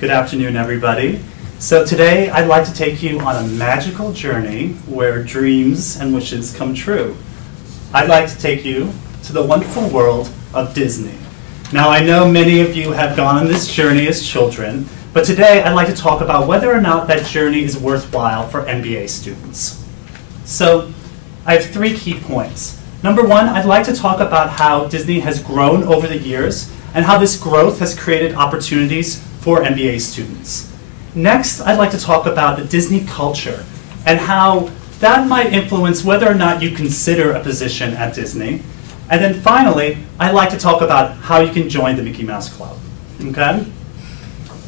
Good afternoon, everybody. So today I'd like to take you on a magical journey where dreams and wishes come true. I'd like to take you to the wonderful world of Disney. Now, I know many of you have gone on this journey as children, but today I'd like to talk about whether or not that journey is worthwhile for MBA students. So I have 3 key points. Number 1, I'd like to talk about how Disney has grown over the years and how this growth has created opportunities for MBA students. Next, I'd like to talk about the Disney culture and how that might influence whether or not you consider a position at Disney. And then finally, I'd like to talk about how you can join the Mickey Mouse Club. Okay?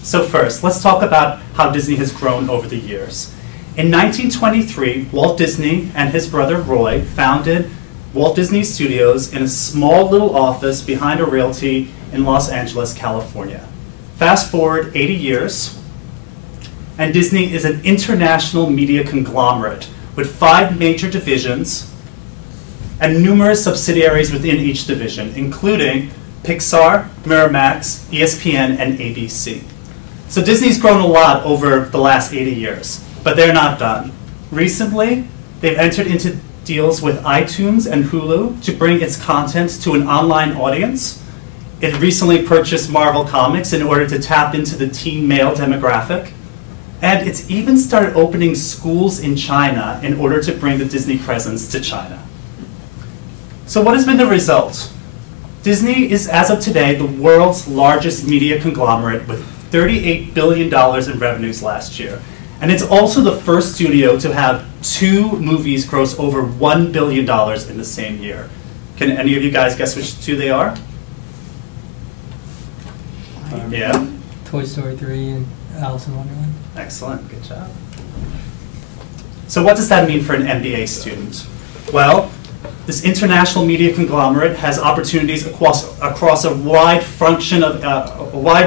So first, let's talk about how Disney has grown over the years. In 1923, Walt Disney and his brother Roy founded Walt Disney Studios in a small little office behind a realty in Los Angeles, California. Fast forward 80 years, and Disney is an international media conglomerate with 5 major divisions and numerous subsidiaries within each division, including Pixar, Miramax, ESPN, and ABC. So Disney's grown a lot over the last 80 years, but they're not done. Recently, they've entered into deals with iTunes and Hulu to bring its content to an online audience. It recently purchased Marvel Comics in order to tap into the teen male demographic. And it's even started opening schools in China in order to bring the Disney presence to China. So what has been the result? Disney is, as of today, the world's largest media conglomerate with $38 billion in revenues last year. And it's also the first studio to have 2 movies gross over $1 billion in the same year. Can any of you guys guess which 2 they are? Yeah? Toy Story 3 and Alice in Wonderland. Excellent, good job. So what does that mean for an MBA student? Well, this international media conglomerate has opportunities across a wide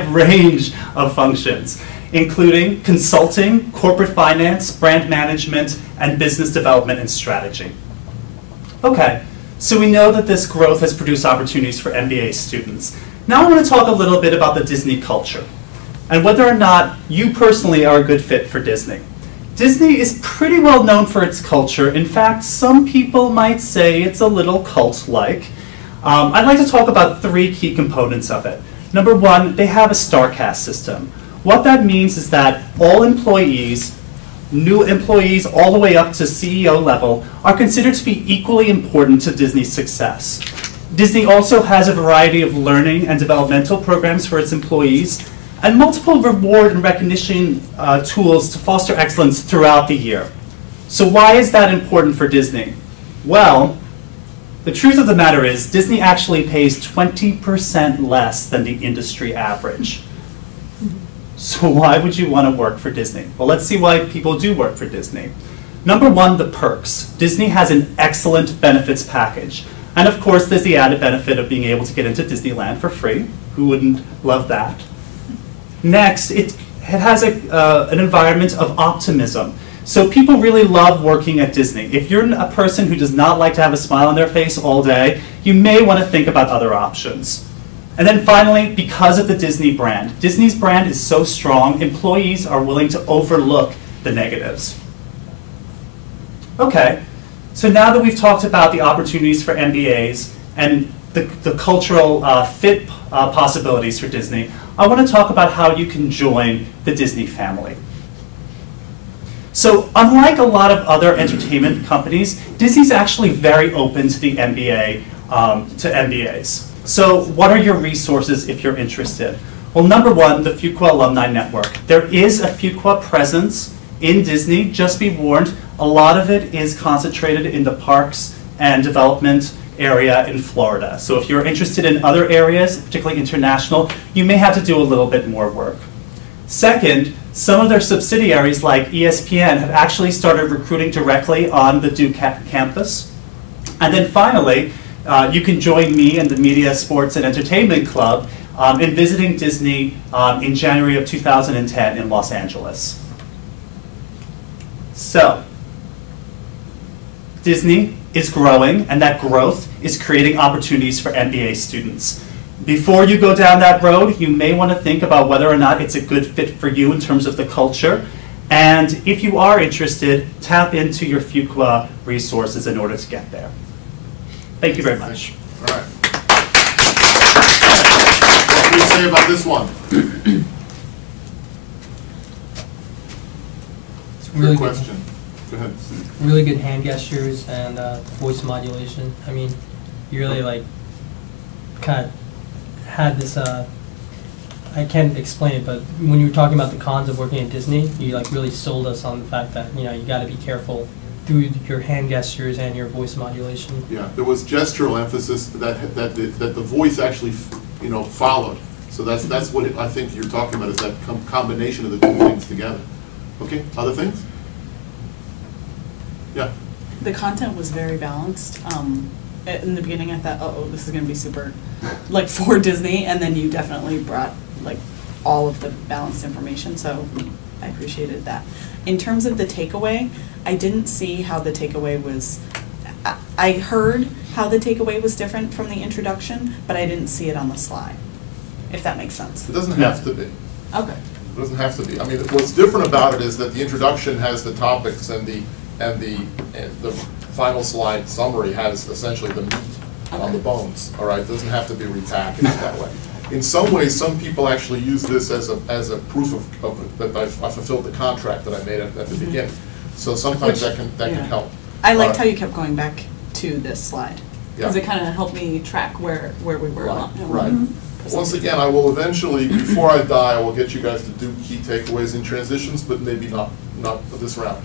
range of functions, including consulting, corporate finance, brand management, and business development and strategy. Okay, so we know that this growth has produced opportunities for MBA students. Now I want to talk a little bit about the Disney culture and whether or not you personally are a good fit for Disney. Disney is pretty well known for its culture. In fact, some people might say it's a little cult-like. I'd like to talk about 3 key components of it. Number 1, they have a star cast system. What that means is that all employees, new employees all the way up to CEO level, are considered to be equally important to Disney's success. Disney also has a variety of learning and developmental programs for its employees and multiple reward and recognition tools to foster excellence throughout the year. So why is that important for Disney? Well, the truth of the matter is Disney actually pays 20% less than the industry average. So why would you want to work for Disney? Well, let's see why people do work for Disney. Number 1, the perks. Disney has an excellent benefits package. And of course, there's the added benefit of being able to get into Disneyland for free. Who wouldn't love that? Next, it has an environment of optimism. So people really love working at Disney. If you're a person who does not like to have a smile on their face all day, you may want to think about other options. And then finally, because of the Disney brand. Disney's brand is so strong, employees are willing to overlook the negatives. Okay. So now that we've talked about the opportunities for MBAs and the cultural fit possibilities for Disney, I want to talk about how you can join the Disney family. So unlike a lot of other entertainment companies, Disney's actually very open to the MBA, to MBAs. So what are your resources if you're interested? Well, number 1, the Fuqua Alumni Network. There is a Fuqua presence in Disney. Just be warned, a lot of it is concentrated in the parks and development area in Florida. So if you're interested in other areas, particularly international, you may have to do a little bit more work. Second, some of their subsidiaries like ESPN have actually started recruiting directly on the Duke campus. And then finally, you can join me and the Media, Sports, and Entertainment Club in visiting Disney in January of 2010 in Los Angeles. So, Disney is growing, and that growth is creating opportunities for MBA students. Before you go down that road, you may want to think about whether or not it's a good fit for you in terms of the culture. And if you are interested, tap into your Fuqua resources in order to get there. Thank you very much. All right. What do you say about this one? It's really Good good. question. Go ahead. Really good hand gestures and voice modulation. I mean, you really like kind of had this. I can't explain it, but when you were talking about the cons of working at Disney, you like really sold us on the fact that you got to be careful through your hand gestures and your voice modulation. Yeah, there was gestural emphasis that the voice actually followed. So that's what I think you're talking about, is that combination of the two things together. Okay, other things? Yeah. The content was very balanced. In the beginning, I thought, oh, this is going to be super, like, for Disney, and then you definitely brought, like, all of the balanced information, so I appreciated that. In terms of the takeaway, I didn't see how the takeaway was, I heard how the takeaway was different from the introduction, but I didn't see it on the slide, if that makes sense. It doesn't have to be. Okay. It doesn't have to be. I mean, what's different about it is that the introduction has the topics, and the final slide summary has essentially the meat on the bones. All right, it doesn't have to be repackaged that way. In some ways, some people actually use this as a proof of that I fulfilled the contract that I made at the beginning. So sometimes that can help. I liked how you kept going back to this slide, because Yeah. it kind of helped me track where we were. Right. Once again, I will eventually, before I die, I will get you guys to do key takeaways and transitions, but maybe not this round.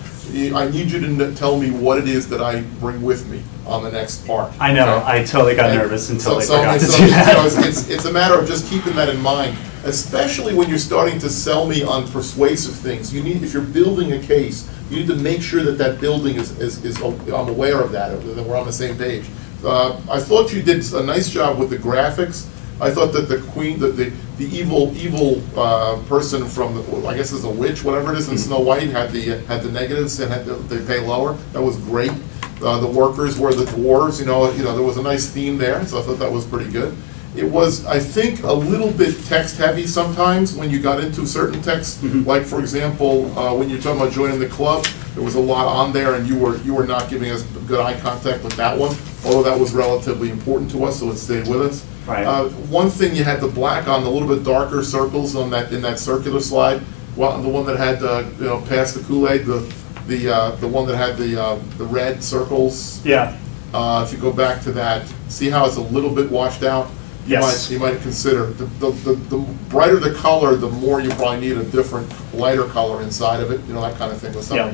I need you to tell me what it is that I bring with me on the next part. I know, okay? I totally got And nervous until I so forgot to do that. it's a matter of just keeping that in mind, especially when you're starting to sell me on persuasive things. You need, if you're building a case, you need to make sure that that building is I'm aware of that, that we're on the same page. I thought you did a nice job with the graphics. I thought that the queen, the evil person from the, I guess is a witch, whatever it is in Snow White, had the negatives and had they pay lower. That was great. The workers were the dwarves. There was a nice theme there, so I thought that was pretty good. It was, I think, a little bit text heavy sometimes when you got into certain texts. Like, for example, when you're talking about joining the club, there was a lot on there, and you were not giving us good eye contact with that one, although that was relatively important to us, so it stayed with us. Right. One thing, you had the black on the little bit darker circles on that in that circular slide. Well, the one that had past the Kool-Aid, the one that had the red circles. Yeah. If you go back to that, see how it's a little bit washed out. You might consider the brighter the color, the more you probably need a different lighter color inside of it. That kind of thing with some of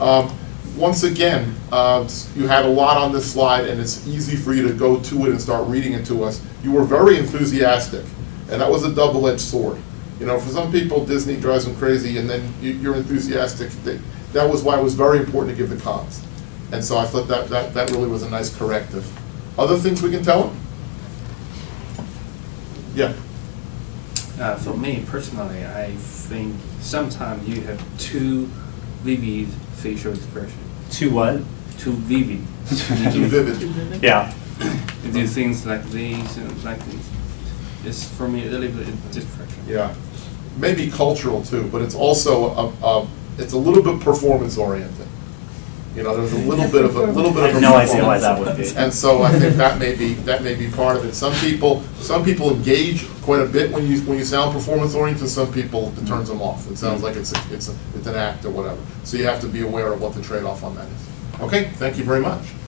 them. Once again, you had a lot on this slide, and it's easy for you to go to it and start reading it to us. You were very enthusiastic, and that was a double-edged sword. For some people, Disney drives them crazy, and then you're enthusiastic. That was why it was very important to give the cons. And so I thought that really was a nice corrective. Other things we can tell them? Yeah. For me personally, I think sometimes you have too vivid facial expression. Too what? Too vivid. Too vivid. Yeah. You do things like these and like this. It's for me a little bit distraction. Yeah. Maybe cultural too, but it's also it's a little bit performance oriented. There's a little bit of a I have no idea why that would be. And so I think that may be part of it. Some people engage quite a bit when you sound performance oriented. Some people, it turns them off. It sounds like it's an act or whatever. So you have to be aware of what the trade off on that is. Okay, thank you very much.